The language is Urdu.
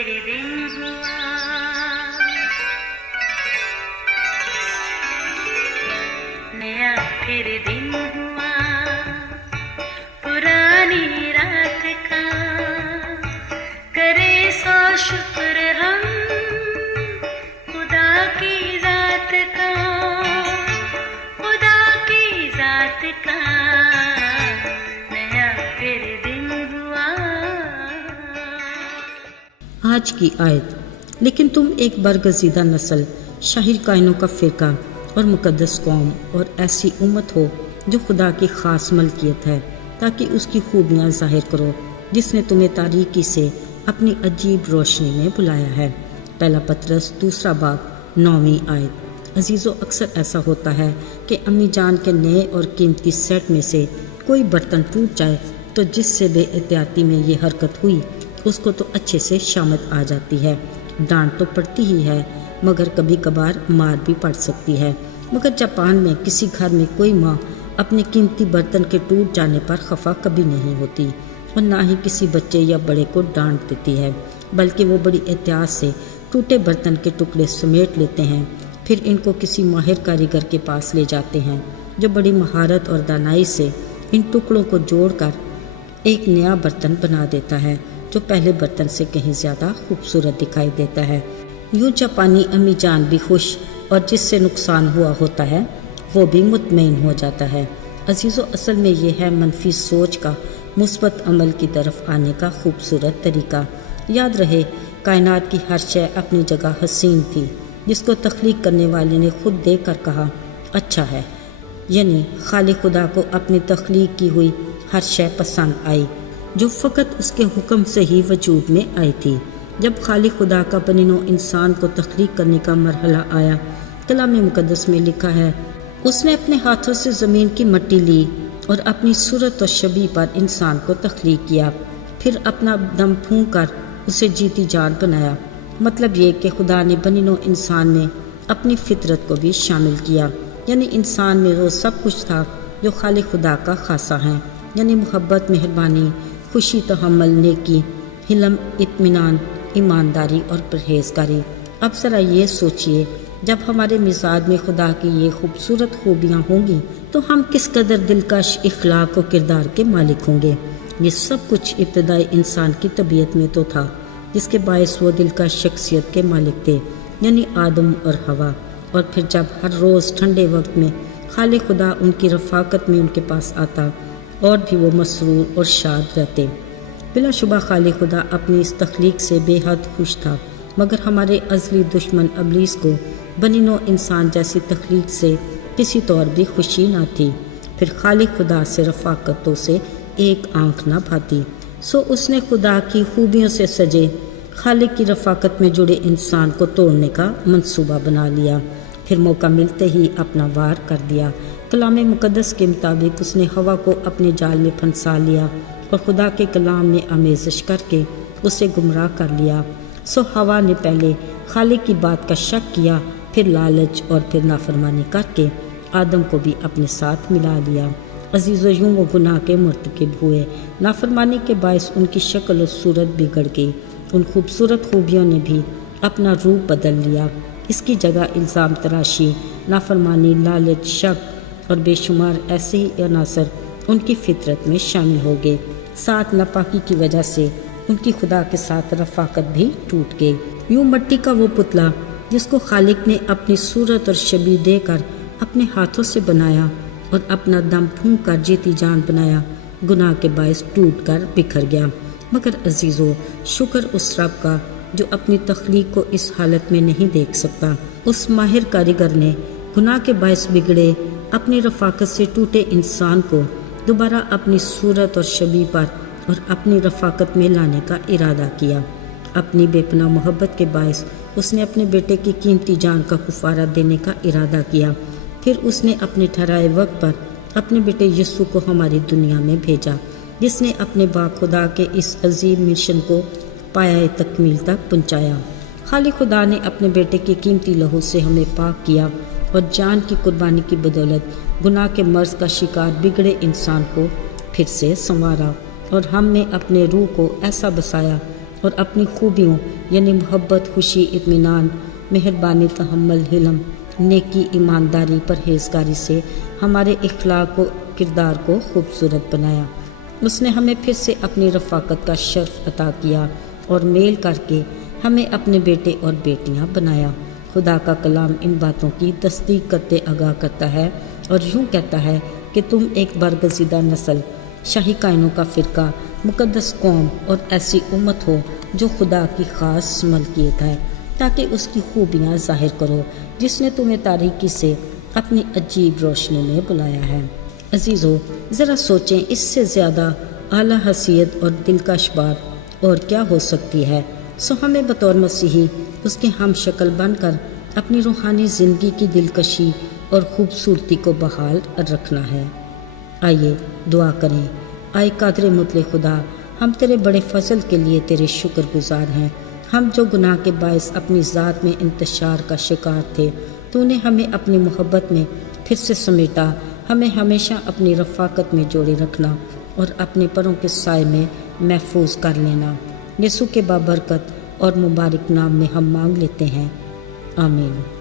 پھر دن ہوا، نیا پھر دن ہوا، پرانی رات کا کرے سو شکر ہم خدا کی ذات کا، خدا کی ذات کا نیا پھر دن ہوا۔ آج کی آیت، لیکن تم ایک برگزیدہ نسل، شاہر کائنوں کا فرقہ اور مقدس قوم اور ایسی امت ہو جو خدا کی خاص ملکیت ہے، تاکہ اس کی خوبیاں ظاہر کرو جس نے تمہیں تاریکی سے اپنی عجیب روشنی میں بلایا ہے۔ پہلا پطرس 2 باب 9 آیت۔ عزیزو، اکثر ایسا ہوتا ہے کہ امی جان کے نئے اور قیمتی سیٹ میں سے کوئی برتن ٹوٹ جائے تو جس سے بے احتیاطی میں یہ حرکت ہوئی اس کو تو اچھے سے شامت آ جاتی ہے، ڈانٹ تو پڑتی ہی ہے، مگر کبھی کبھار مار بھی پڑ سکتی ہے۔ مگر جاپان میں کسی گھر میں کوئی ماں اپنے قیمتی برتن کے ٹوٹ جانے پر خفا کبھی نہیں ہوتی، اور نہ ہی کسی بچے یا بڑے کو ڈانٹ دیتی ہے، بلکہ وہ بڑی احتیاط سے ٹوٹے برتن کے ٹکڑے سمیٹ لیتے ہیں، پھر ان کو کسی ماہر کاریگر کے پاس لے جاتے ہیں جو بڑی مہارت اور دانائی سے ان ٹکڑوں کو جوڑ کر ایک نیا برتن بنا دیتا ہے جو پہلے برتن سے کہیں زیادہ خوبصورت دکھائی دیتا ہے۔ یوں جاپانی امی جان بھی خوش اور جس سے نقصان ہوا ہوتا ہے وہ بھی مطمئن ہو جاتا ہے۔ عزیزو، اصل میں یہ ہے منفی سوچ کا مثبت عمل کی طرف آنے کا خوبصورت طریقہ۔ یاد رہے، کائنات کی ہر شے اپنی جگہ حسین تھی، جس کو تخلیق کرنے والے نے خود دیکھ کر کہا اچھا ہے، یعنی خالق خدا کو اپنی تخلیق کی ہوئی ہر شے پسند آئی جو فقط اس کے حکم سے ہی وجود میں آئی تھی۔ جب خالق خدا کا بنی نوع انسان کو تخلیق کرنے کا مرحلہ آیا، کلام مقدس میں لکھا ہے، اس نے اپنے ہاتھوں سے زمین کی مٹی لی اور اپنی صورت و شبیہ پر انسان کو تخلیق کیا، پھر اپنا دم پھونک کر اسے جیتی جان بنایا۔ مطلب یہ کہ خدا نے بنی نوع انسان میں اپنی فطرت کو بھی شامل کیا، یعنی انسان میں وہ سب کچھ تھا جو خالق خدا کا خاصہ ہے، یعنی محبت، مہربانی، خوشی، تحمل، نیکی، حلم، اطمینان، ایمانداری اور پرہیزگاری۔ اب ذرا یہ سوچئے، جب ہمارے مزاج میں خدا کی یہ خوبصورت خوبیاں ہوں گی تو ہم کس قدر دلکش اخلاق و کردار کے مالک ہوں گے۔ یہ سب کچھ ابتدائی انسان کی طبیعت میں تو تھا، جس کے باعث وہ دلکش شخصیت کے مالک تھے، یعنی آدم اور حوا۔ اور پھر جب ہر روز ٹھنڈے وقت میں خالق خدا ان کی رفاقت میں ان کے پاس آتا، اور بھی وہ مسرور اور شاد رہتے۔ بلا شبہ خالق خدا اپنی اس تخلیق سے بے حد خوش تھا، مگر ہمارے ازلی دشمن ابلیس کو بنی نوع انسان جیسی تخلیق سے کسی طور بھی خوشی نہ تھی۔ پھر خالق خدا سے رفاقتوں سے ایک آنکھ نہ بھاتی، سو اس نے خدا کی خوبیوں سے سجے خالق کی رفاقت میں جڑے انسان کو توڑنے کا منصوبہ بنا لیا، پھر موقع ملتے ہی اپنا وار کر دیا۔ کلام مقدس کے مطابق اس نے ہوا کو اپنے جال میں پھنسا لیا اور خدا کے کلام میں آمیزش کر کے اسے گمراہ کر لیا۔ سو ہوا نے پہلے خالق کی بات کا شک کیا، پھر لالچ اور پھر نافرمانی کر کے آدم کو بھی اپنے ساتھ ملا لیا۔ عزیزو، یوں وہ گناہ کے مرتکب ہوئے، نافرمانی کے باعث ان کی شکل و صورت بگڑ گئی، ان خوبصورت خوبیوں نے بھی اپنا روپ بدل لیا۔ اس کی جگہ الزام تراشی، نافرمانی، لالچ، شک اور بے شمار ایسے ہی عناصر ان کی فطرت میں شامل ہو گئے۔ ساتھ ناپاکی کی وجہ سے ان کی خدا کے ساتھ رفاقت بھی ٹوٹ گئی۔ یوں مٹی کا وہ پتلا جس کو خالق نے اپنی صورت اور شبیہ دے کر اپنے ہاتھوں سے بنایا اور اپنا دم پھونک کر جیتی جان بنایا، گناہ کے باعث ٹوٹ کر بکھر گیا۔ مگر عزیزو، شکر اس رب کا جو اپنی تخلیق کو اس حالت میں نہیں دیکھ سکتا۔ اس ماہر کاریگر نے گناہ کے باعث بگڑے اپنی رفاقت سے ٹوٹے انسان کو دوبارہ اپنی صورت اور شبیہ پر اور اپنی رفاقت میں لانے کا ارادہ کیا۔ اپنی بے پناہ محبت کے باعث اس نے اپنے بیٹے کی قیمتی جان کا کفارہ دینے کا ارادہ کیا، پھر اس نے اپنے ٹھہرائے وقت پر اپنے بیٹے یسوع کو ہماری دنیا میں بھیجا، جس نے اپنے باپ خدا کے اس عظیم مشن کو پایہ تکمیل تک پہنچایا۔ خالق خدا نے اپنے بیٹے کے قیمتی لہو سے ہمیں پاک کیا اور جان کی قربانی کی بدولت گناہ کے مرض کا شکار بگڑے انسان کو پھر سے سنوارا، اور ہم میں اپنے روح کو ایسا بسایا اور اپنی خوبیوں یعنی محبت، خوشی، اطمینان، مہربانی، تحمل، حلم، نیکی، ایمانداری، پرہیزگاری سے ہمارے اخلاق و کردار کو خوبصورت بنایا۔ اس نے ہمیں پھر سے اپنی رفاقت کا شرف عطا کیا اور میل کر کے ہمیں اپنے بیٹے اور بیٹیاں بنایا۔ خدا کا کلام ان باتوں کی تصدیق کرتے آگاہ کرتا ہے اور یوں کہتا ہے کہ تم ایک برگزیدہ نسل، شاہی کائنوں کا فرقہ، مقدس قوم اور ایسی امت ہو جو خدا کی خاص ملکیت ہے، تاکہ اس کی خوبیاں ظاہر کرو جس نے تمہیں تاریکی سے اپنی عجیب روشنی میں بلایا ہے۔ عزیزو، ذرا سوچیں اس سے زیادہ اعلیٰ حیثیت اور دلکش بات اور کیا ہو سکتی ہے؟ سو ہمیں بطور مسیحی اس کے ہم شکل بن کر اپنی روحانی زندگی کی دلکشی اور خوبصورتی کو بحال رکھنا ہے۔ آئیے دعا کریں۔ آئے قادر مطلق خدا، ہم تیرے بڑے فضل کے لیے تیرے شکر گزار ہیں۔ ہم جو گناہ کے باعث اپنی ذات میں انتشار کا شکار تھے، تو نے ہمیں اپنی محبت میں پھر سے سمیٹا، ہمیں ہمیشہ اپنی رفاقت میں جوڑے رکھنا اور اپنے پروں کے سائے میں محفوظ کر لینا۔ یسوع کے بابرکت اور مبارک نام میں ہم مانگ لیتے ہیں، آمین۔